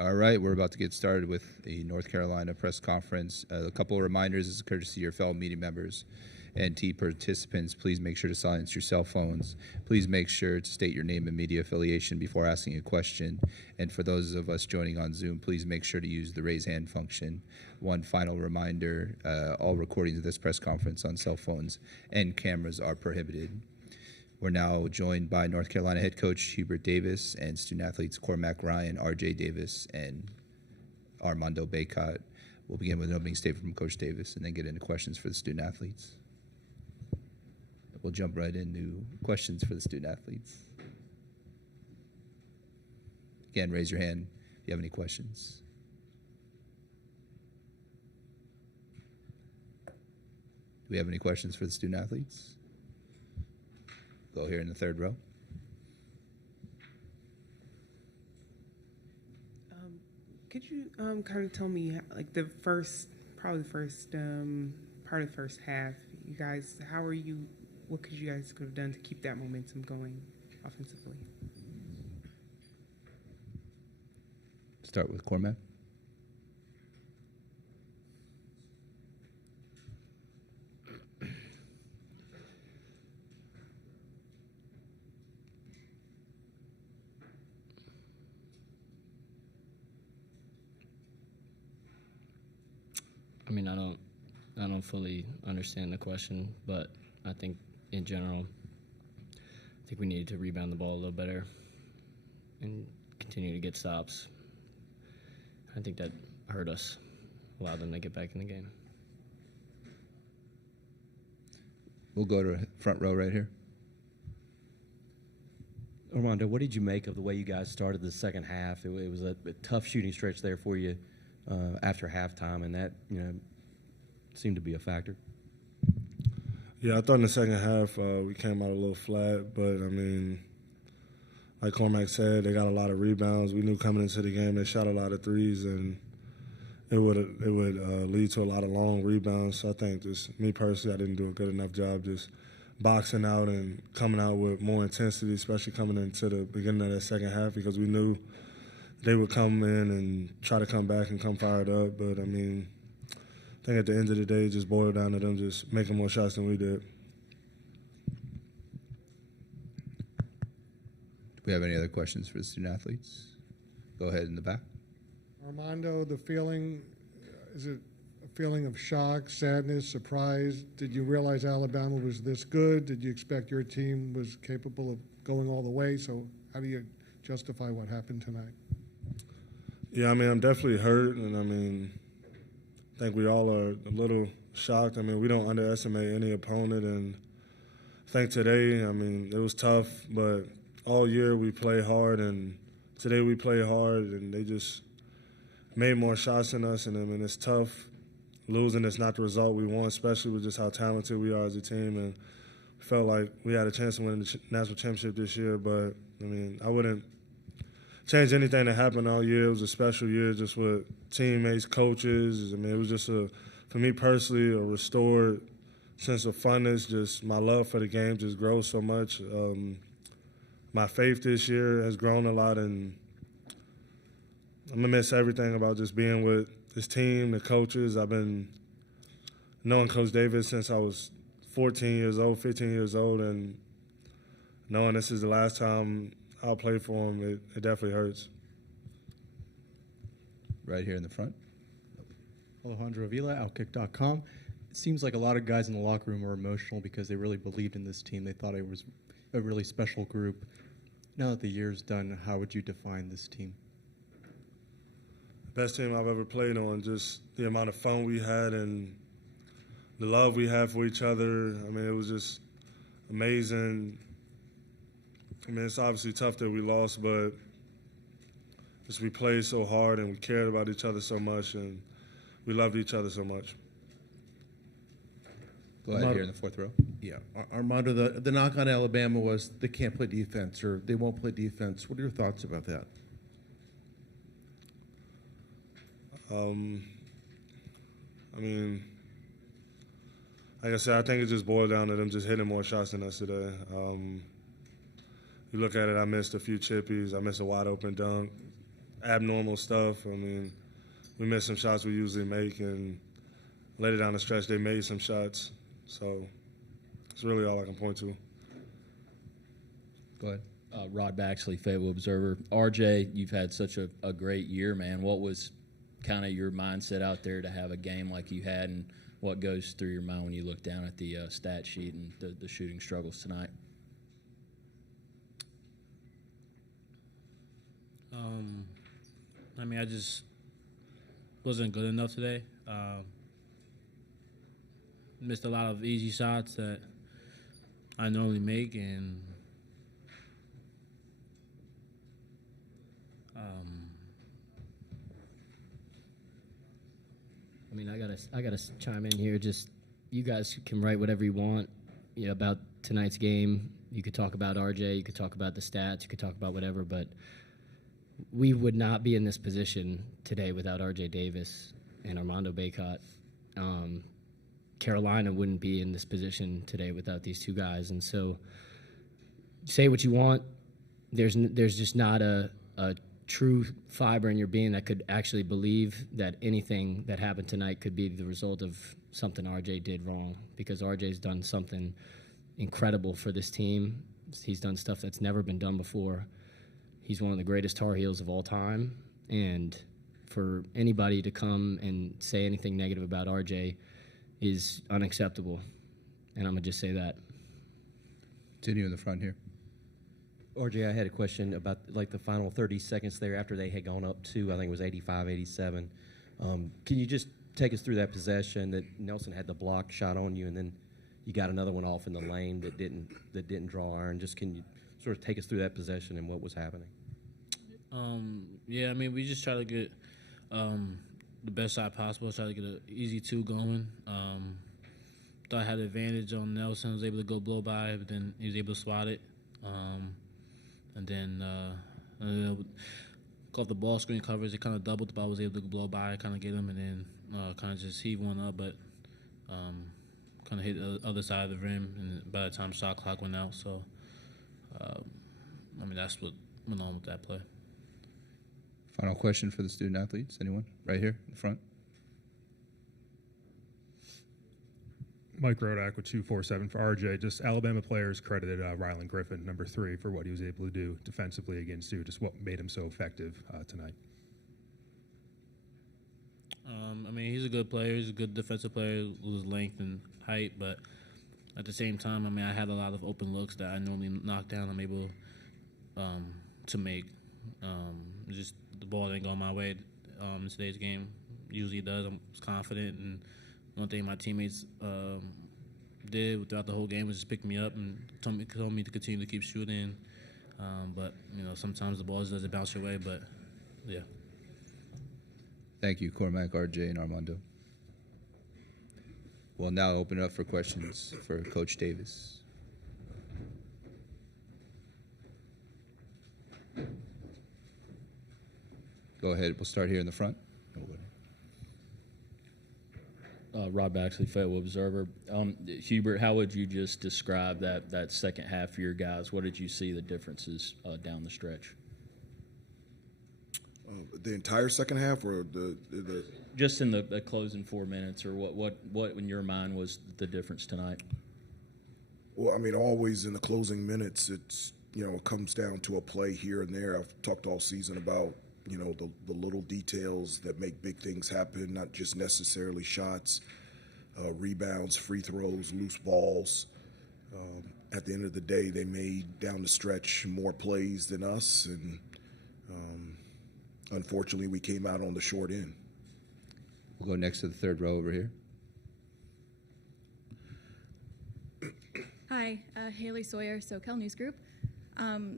All right, we're about to get started with the North Carolina press conference. A couple of reminders as a courtesy to your fellow meeting members and team participants. Please make sure to silence your cell phones. Please make sure to state your name and media affiliation before asking a question. And for those of us joining on Zoom, please make sure to use the raise hand function. One final reminder, all recordings of this press conference on cell phones and cameras are prohibited. We're now joined by North Carolina head coach Hubert Davis and student athletes Cormac Ryan, R.J. Davis, and Armando Bacot. We'll begin with an opening statement from Coach Davis and then get into questions for the student athletes. We'll jump right into questions for the student athletes. Again, raise your hand if you have any questions. Do we have any questions for the student athletes? Go here in the third row. Could you kind of tell me, like the first part of the first half, you guys, what could you guys could have done to keep that momentum going offensively? Start with Cormac. I mean, I don't fully understand the question, but I think in general, I think we needed to rebound the ball a little better and continue to get stops. I think that hurt us, allowed them to get back in the game. We'll go to front row right here. Armando, what did you make of the way you guys started the second half? It was a tough shooting stretch there for you after halftime, and that seemed to be a factor. Yeah, I thought in the second half we came out a little flat, but I mean, like Cormac said, they got a lot of rebounds. We knew coming into the game they shot a lot of threes, and it would lead to a lot of long rebounds. So I think just me personally, I didn't do a good enough job just boxing out and coming out with more intensity, especially coming into the beginning of that second half, because we knew they would come in and try to come back and come fired up. But, I mean, I think at the end of the day, it just boiled down to them just making more shots than we did. Do we have any other questions for the student athletes? Go ahead in the back. Armando, the feeling, is it a feeling of shock, sadness, surprise? Did you realize Alabama was this good? Did you expect your team was capable of going all the way? So how do you justify what happened tonight? Yeah, I mean, I'm definitely hurt, and I mean, I think we all are a little shocked. I mean, we don't underestimate any opponent, and I think today, I mean, it was tough, but all year we play hard, and today we play hard, and they just made more shots than us, and I mean, it's tough. Losing is not the result we want, especially with just how talented we are as a team, and felt like we had a chance to win the national championship this year, but, I mean, I wouldn't change anything that happened all year. It was a special year just with teammates, coaches. I mean, it was just, for me personally, a restored sense of funness. Just my love for the game just grows so much. My faith this year has grown a lot, and I'm going to miss everything about just being with this team, the coaches. I've been knowing Coach Davis since I was 14 years old, 15 years old, and knowing this is the last time I'll play for him, it definitely hurts. Right here in the front. Alejandro Avila, Outkick.com. It seems like a lot of guys in the locker room are emotional because they really believed in this team. They thought it was a really special group. Now that the year's done, how would you define this team? Best team I've ever played on, just the amount of fun we had and the love we had for each other. I mean, it was just amazing. I mean, it's obviously tough that we lost, but just we played so hard and we cared about each other so much and we loved each other so much. Go ahead here in the fourth row. Yeah, Armando, the knock on Alabama was they can't play defense or they won't play defense. What are your thoughts about that? I mean, like I said, I think it just boiled down to them just hitting more shots than us today. You look at it, I missed a few chippies. I missed a wide-open dunk. abnormal stuff. I mean, we missed some shots we usually make, and later down the stretch, they made some shots. So it's really all I can point to. Go ahead. Rod Baxley, Fayetteville Observer. RJ, you've had such a great year, man. What was kind of your mindset out there to have a game like you had, and what goes through your mind when you look down at the stat sheet and the shooting struggles tonight? I mean, I just wasn't good enough today. Missed a lot of easy shots that I normally make, and I mean, I gotta chime in here. Just you guys can write whatever you want, about tonight's game. You could talk about RJ, you could talk about the stats, you could talk about whatever, but we would not be in this position today without RJ Davis and Armando Bacot. Carolina wouldn't be in this position today without these two guys. And so, say what you want. There's just not a true fiber in your being that could actually believe that anything that happened tonight could be the result of something RJ did wrong, because RJ's done something incredible for this team. He's done stuff that's never been done before. He's one of the greatest Tar Heels of all time, and for anybody to come and say anything negative about RJ is unacceptable, and I'm going to just say that. Continue in the front here. RJ, I had a question about like the final 30 seconds there after they had gone up to, I think it was 85-87. Can you just take us through that possession that Nelson had the block shot on you, and then you got another one off in the lane that didn't draw iron? Just can you sort of take us through that possession and what was happening? Yeah, I mean, we just try to get the best shot possible, try to get an easy two going. Thought I had an advantage on Nelson, was able to go blow by, but then he was able to swat it. And then off the ball screen coverage, it kind of doubled, but I was able to blow by, kind of get him, and then kind of just heave one up, but kind of hit the other side of the rim, and by the time shot clock went out. So, I mean, that's what went on with that play. Final question for the student athletes. Anyone? Right here in the front. Mike Rodak with 247 for RJ. Just Alabama players credited Rylan Griffin, number 3, for what he was able to do defensively against you. Just what made him so effective tonight. I mean, he's a good player. He's a good defensive player with his length and height, but at the same time, I mean, I had a lot of open looks that I normally knock down. I'm able to make. Just the ball didn't go my way in today's game. Usually it does. I was confident, and one thing my teammates did throughout the whole game was just pick me up and told me to continue to keep shooting. But, sometimes the ball just doesn't bounce your way, but, yeah. Thank you, Cormac, RJ, and Armando. We'll now open it up for questions for Coach Davis. Go ahead. We'll start here in the front. Rod Baxley, Fayetteville Observer. Hubert, how would you just describe that second half for your guys? What did you see the differences down the stretch? The entire second half, or the just in the closing 4 minutes, or what in your mind was the difference tonight? Well, I mean, always in the closing minutes, it's it comes down to a play here and there. I've talked all season about the little details that make big things happen, not just necessarily shots, rebounds, free throws, loose balls. At the end of the day, they made down the stretch more plays than us, and unfortunately, we came out on the short end. We'll go next to the third row over here. Hi, Haley Sawyer, SoCal News Group.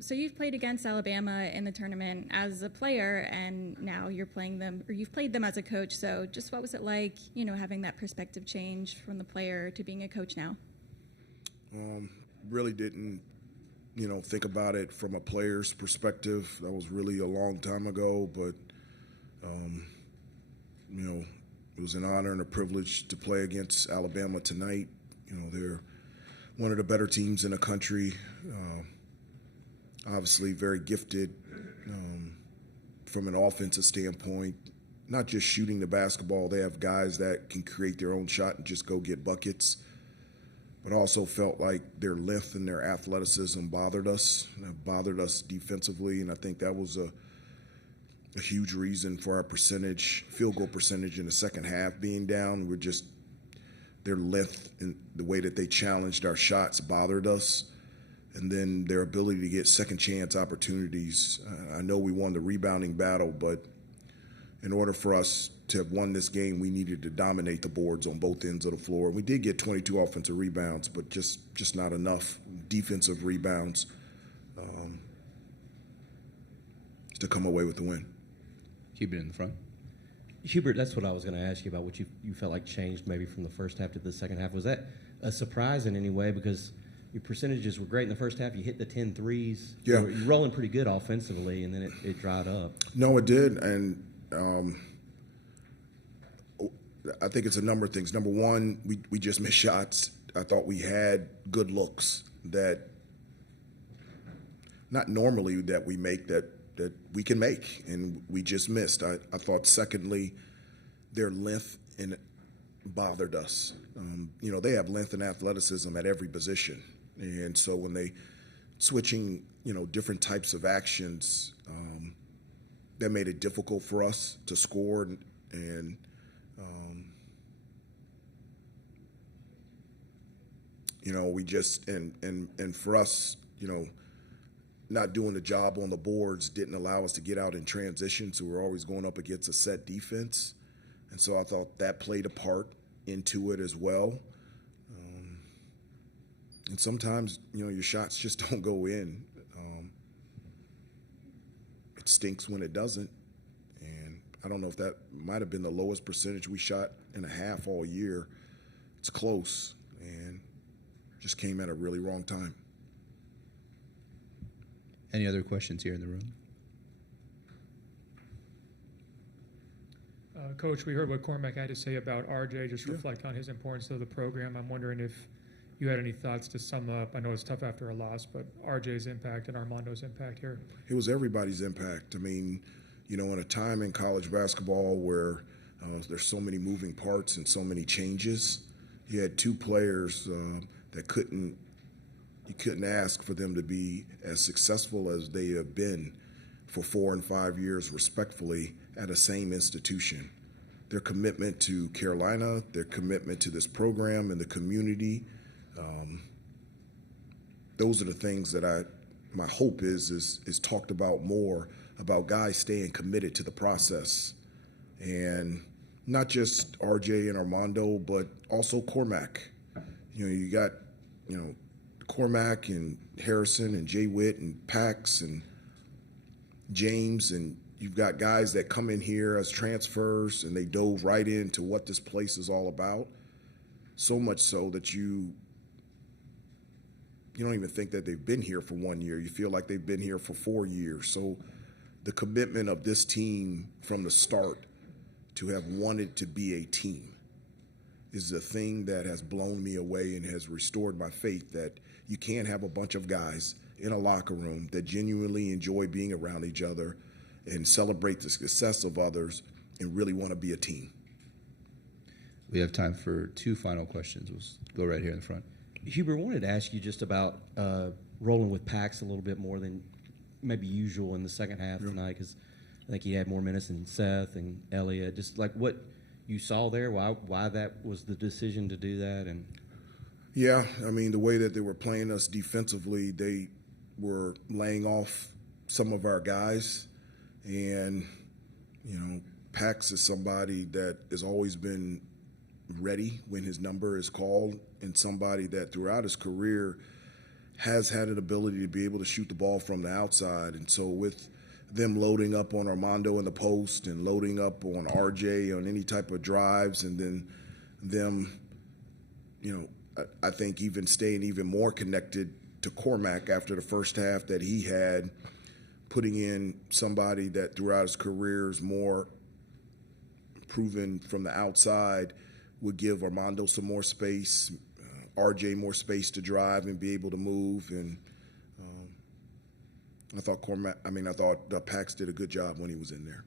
So you've played against Alabama in the tournament as a player, and now you're playing them, or you've played them as a coach. So just what was it like, having that perspective change from the player to being a coach now? Really didn't, think about it from a player's perspective. That was really a long time ago, but, it was an honor and a privilege to play against Alabama tonight. They're one of the better teams in the country. Obviously very gifted, from an offensive standpoint, not just shooting the basketball. They have guys that can create their own shot and just go get buckets. But also felt like their length and their athleticism bothered us defensively, and I think that was a huge reason for our field goal percentage in the second half being down. Their length and the way that they challenged our shots bothered us, and then their ability to get second chance opportunities. I know we won the rebounding battle, but in order for us to have won this game, we needed to dominate the boards on both ends of the floor. We did get 22 offensive rebounds, but just not enough defensive rebounds to come away with the win. Keep it in the front. Hubert, that's what I was going to ask you about, what you felt like changed maybe from the first half to the second half. Was that a surprise in any way? Because your percentages were great in the first half. You hit the 10 threes. Yeah. You're rolling pretty good offensively, and then it dried up. No, it did, and I think it's a number of things. Number one, we just missed shots. I thought we had good looks that not normally that we make that we can make, and we just missed. I thought, secondly, their length and bothered us. They have length and athleticism at every position, and so when they switching, different types of actions, that made it difficult for us to score, and we just and for us, not doing the job on the boards didn't allow us to get out in transition, so we were always going up against a set defense, and so I thought that played a part into it as well. And sometimes, your shots just don't go in. It stinks when it doesn't, and I don't know if that might have been the lowest percentage we shot in a half all year. It's close, and just came at a really wrong time. Any other questions here in the room? Coach, we heard what Cormac had to say about RJ, just reflect on his importance to the program. I'm wondering if you had any thoughts to sum up. I know it's tough after a loss, but RJ's impact and Armando's impact here. It was everybody's impact. I mean, in a time in college basketball where there's so many moving parts and so many changes, you had two players that you couldn't ask for them to be as successful as they have been for 4 and 5 years, respectfully, at the same institution. Their commitment to Carolina, their commitment to this program and the community, those are the things that my hope is talked about more, about guys staying committed to the process. And not just RJ and Armando, but also Cormac. You got, Cormac and Harrison and Jay Witt and Pax and James, and you've got guys that come in here as transfers and they dove right into what this place is all about, so much so that you don't even think that they've been here for 1 year. You feel like they've been here for 4 years. So the commitment of this team from the start to have wanted to be a team is the thing that has blown me away and has restored my faith that you can't have a bunch of guys in a locker room that genuinely enjoy being around each other and celebrate the success of others and really want to be a team. We have time for 2 final questions. We'll go right here in the front. Hubert, wanted to ask you just about rolling with Pax a little bit more than maybe usual in the second half tonight, because I think he had more minutes than Seth and Elliott. Just like what you saw there, why that was the decision to do that, and yeah, I mean the way that they were playing us defensively, they were laying off some of our guys, and Pax is somebody that has always been ready when his number is called, and somebody that throughout his career has had an ability to be able to shoot the ball from the outside. And so with them loading up on Armando in the post and loading up on RJ on any type of drives, and then them, I think even staying even more connected to Cormac after the first half that he had, putting in somebody that throughout his career is more proven from the outside, would give Armando some more space, RJ more space to drive and be able to move. And I thought Cormac. I thought Pax did a good job when he was in there.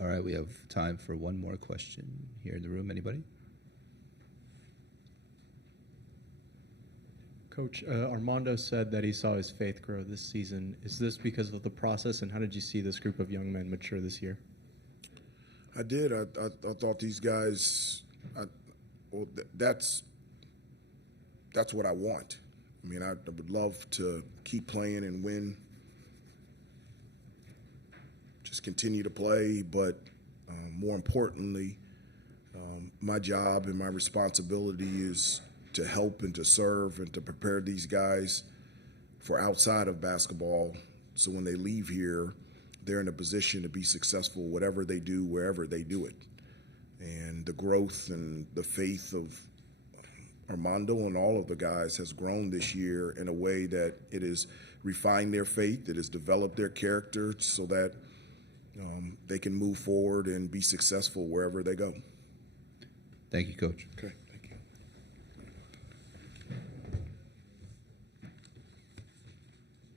All right, we have time for one more question here in the room. Anybody? Coach, Armando said that he saw his faith grow this season. Is this because of the process, and how did you see this group of young men mature this year? I did. I thought these guys. That's what I want. I mean, I would love to keep playing and win. Just continue to play, but more importantly, my job and my responsibility is to help and to serve and to prepare these guys for outside of basketball. So when they leave here, they're in a position to be successful, whatever they do, wherever they do it. And the growth and the faith of Armando and all of the guys has grown this year in a way that it has refined their faith, it has developed their character so that they can move forward and be successful wherever they go. Thank you, Coach. Okay.